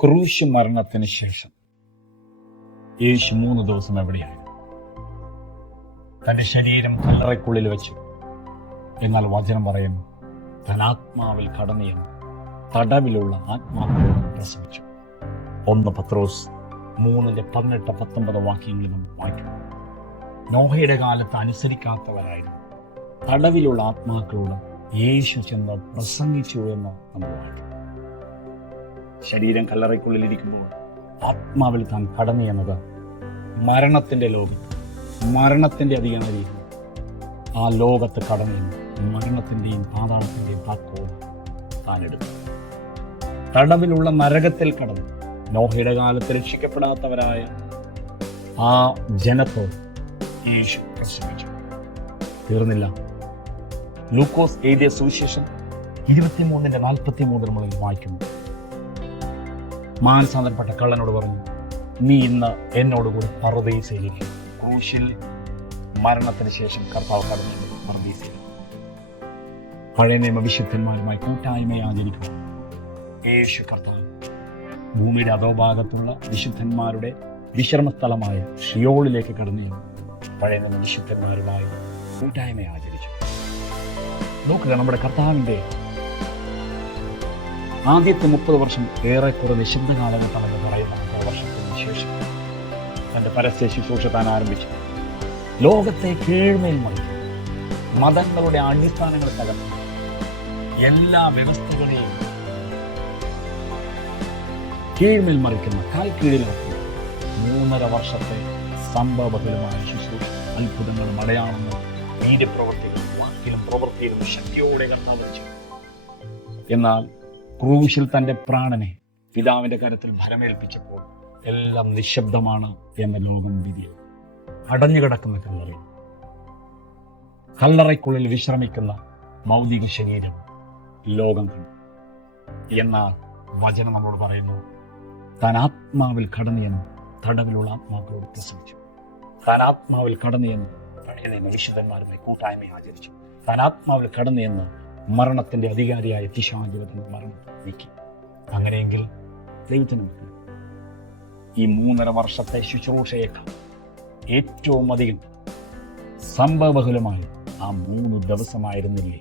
ക്രൂശ് മരണത്തിന് ശേഷം യേശു 3 ദിവസം എവിടെയായിരുന്നു? തന്റെ ശരീരം കല്ലറയ്ക്കുള്ളിൽ വെച്ചു. എന്നാൽ വചനം പറയുന്നു, താൻ ആത്മാവിൽ കടന്നിയെന്ന് തടവിലുള്ള ആത്മാക്കളോട് പ്രസംഗിച്ചു. 1 പത്രോസ് 3:18-19 വാക്യങ്ങളിൽ നമ്മൾ വായിക്കും. നോഹയുടെ കാലത്ത് അനുസരിക്കാത്തവരായിരുന്നു തടവിലുള്ള ആത്മാക്കളോട് യേശു ചെന്ന് പ്രസംഗിച്ചു എന്ന് നമ്മൾ വായിക്കും. ശരീരം കല്ലറയ്ക്കുള്ളിലിരിക്കുമ്പോൾ ആത്മാവിൽ താൻ കടന്നു എന്നത് മരണത്തിന്റെ ലോകത്ത്, മരണത്തിന്റെ അധികാരിയിൽ ആ ലോകത്ത് കടന്നു മരണത്തിന്റെയും പാതാളത്തിന്റെയും താക്കോൽ താൻ എടുത്തു. തടവിലുള്ള നരകത്തിൽ കടന്നു നോഹയുടെ കാലത്ത് രക്ഷിക്കപ്പെടാത്തവരായ ആ ജനത്തോട് യേശു പ്രസംഗിച്ചു. തീർന്നില്ല. ലൂക്കോസ് എഴുതിയ സുവിശേഷം 23:43 നമ്മൾ വായിക്കുന്നു. മാനസാന്തരപ്പെട്ട കള്ളനോട് പറഞ്ഞു, നീ ഇന്ന് എന്നോടുകൂടി പറുദീസയിലിരിക്കും. ക്രൂശിൽ മരണത്തിന് ശേഷം കർത്താവ് കടന്നു പറുദീസയിൽ. പഴയ നിയമ വിശുദ്ധന്മാരുമായി കൂട്ടായ്മയെ ആചരിക്കും. യേശു കർത്താവ് ഭൂമിയുടെ അധോഭാഗത്തുള്ള വിശുദ്ധന്മാരുടെ വിശ്രമസ്ഥലമായ ഷിയോളിലേക്ക് കടന്നു പഴയ നിയമ വിശുദ്ധന്മാരുമായി കൂട്ടായ്മയെ ആചരിച്ചു. നോക്കുക, നമ്മുടെ കർത്താവിന്റെ ആദ്യത്തെ 30 വർഷം ഏറെക്കുറെ നിശബ്ദ കാലഘട്ടമെന്ന് പറയുന്ന 30 വർഷത്തിന് ശേഷം തന്റെ പരസ്യ ശുശ്രൂഷ താൻ ആരംഭിച്ചു. ലോകത്തെ കീഴ്മേൽ മറിച്ചു, മതങ്ങളുടെ അടിസ്ഥാനങ്ങൾ തകർന്നു, എല്ലാ വ്യവസ്ഥകളെയും കീഴ്മേൽ മറിക്കുന്ന കാൽ കീഴിലാക്കി 3.5 വർഷത്തെ സംഭവബഹുലമായ ശുശ്രൂഷ, അത്ഭുതങ്ങളും അടയാളങ്ങളും വീര്യപ്രവൃത്തികളും വാക്കിലും പ്രവൃത്തിയിലും ശക്തിയോടെ കർത്താവ്. എന്നാൽ ക്രൂശിൽ തന്റെ പ്രാണനെ പിതാവിന്റെ കരത്തിൽ ഭരമേൽപ്പിച്ചപ്പോൾ എല്ലാം നിശബ്ദമാണ് എന്ന ലോകം വിധിയത്. അടഞ്ഞുകിടക്കുന്ന കല്ലറ, കല്ലറയ്ക്കുള്ളിൽ വിശ്രമിക്കുന്ന ഭൗതിക ശരീരം ലോകം കണ്ടു. എന്നാൽ വചനം നമ്മളോട് പറയുന്നു, താൻ ആത്മാവിൽ കടന്നിയെന്ന് തടവിലുള്ള ആത്മാക്കളോട് പ്രസംഗിച്ചു. താൻ ആത്മാവിൽ കടന്നിയെന്ന് പഴയ നിയമ വിശുദ്ധന്മാരുമായി കൂട്ടായ്മ ആചരിച്ചു. താൻ ആത്മാവിൽ കടന്നിയെന്ന് മരണത്തിന്റെ അധികാരിയായ പിശാചിന്റെ മരണം നീക്കി. അങ്ങനെയെങ്കിൽ ദൈവത്തിന് മക്കൾ, ഈ 3.5 വർഷത്തെ ശുശ്രൂഷയേക്കാൾ ഏറ്റവും അധികം സംഭവബഹുലമായി ആ 3 ദിവസമായിരുന്നില്ലേ?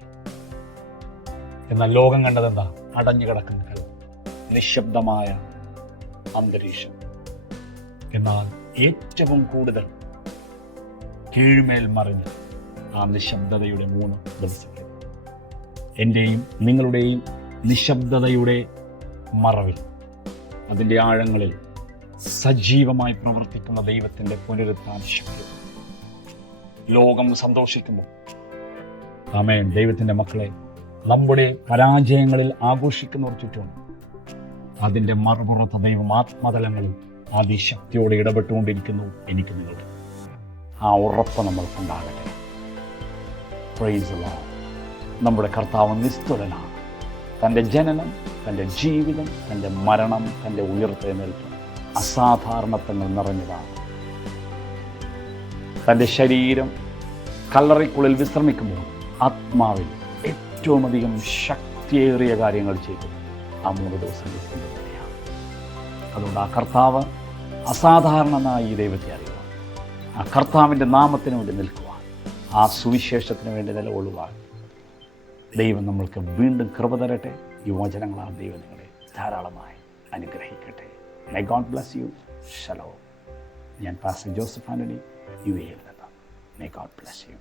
എന്നാൽ ലോകം കണ്ടതെന്താ? അടഞ്ഞുകിടക്കുന്ന കല്ല്, നിശബ്ദമായ അന്തരീക്ഷം. എന്നാൽ ഏറ്റവും കൂടുതൽ കീഴ്മേൽ മറിഞ്ഞ ആ നിശബ്ദതയുടെ 3 ദിവസങ്ങൾ, എൻ്റെയും നിങ്ങളുടെയും നിശബ്ദതയുടെ മറവിൽ, അതിൻ്റെ ആഴങ്ങളിൽ സജീവമായി പ്രവർത്തിക്കുന്ന ദൈവത്തിൻ്റെ പുനരുത്ഥാന ശക്തി. ലോകം സന്തോഷിക്കുമ്പോൾ, ആമേൻ, ദൈവത്തിൻ്റെ മക്കളെ, നമ്മുടെ പരാജയങ്ങളിൽ ആഘോഷിക്കുന്നവർ ചുറ്റുമുണ്ട്. അതിൻ്റെ മറുപുറത്ത് ദൈവം ആത്മതലങ്ങളിൽ അതിശക്തിയോടെ ഇടപെട്ടുകൊണ്ടിരിക്കുന്നു. എനിക്ക് നിങ്ങളുടെ ആ ഉറപ്പ് നമ്മൾക്കുണ്ടാകട്ടെ. Praise the Lord. നമ്മുടെ കർത്താവ് നിസ്തുലനാണ്. തൻ്റെ ജനനം, തൻ്റെ ജീവിതം, തൻ്റെ മരണം, തൻ്റെ ഉയർത്തെഴുന്നേൽപ്പ് അസാധാരണത്വങ്ങൾ നിറഞ്ഞതാണ്. തൻ്റെ ശരീരം കല്ലറയ്ക്കുള്ളിൽ വിശ്രമിക്കുമ്പോൾ ആത്മാവിൽ ഏറ്റവും അധികം ശക്തിയേറിയ കാര്യങ്ങൾ ചെയ്തു ആ 3 ദിവസം തന്നെയാണ്. അതുകൊണ്ട് ആ കർത്താവ് അസാധാരണനായ ഈ ദൈവത്തെ അറിയുക, ആ കർത്താവിൻ്റെ നാമത്തിന് വേണ്ടി നിൽക്കുവാൻ, ആ സുവിശേഷത്തിന് വേണ്ടി നിലകൊള്ളുവാൻ ദൈവം നമ്മൾക്ക് വീണ്ടും കൃപ തരട്ടെ. ഈ വചനങ്ങളാണ് ദൈവം നിങ്ങളെ ധാരാളമായി അനുഗ്രഹിക്കട്ടെ. My God bless you. Shalom. ഞാൻ പാസ്റ്റർ ജോസഫ് ആന്റണി, UAE യിൽ നിന്ന്. My God bless you.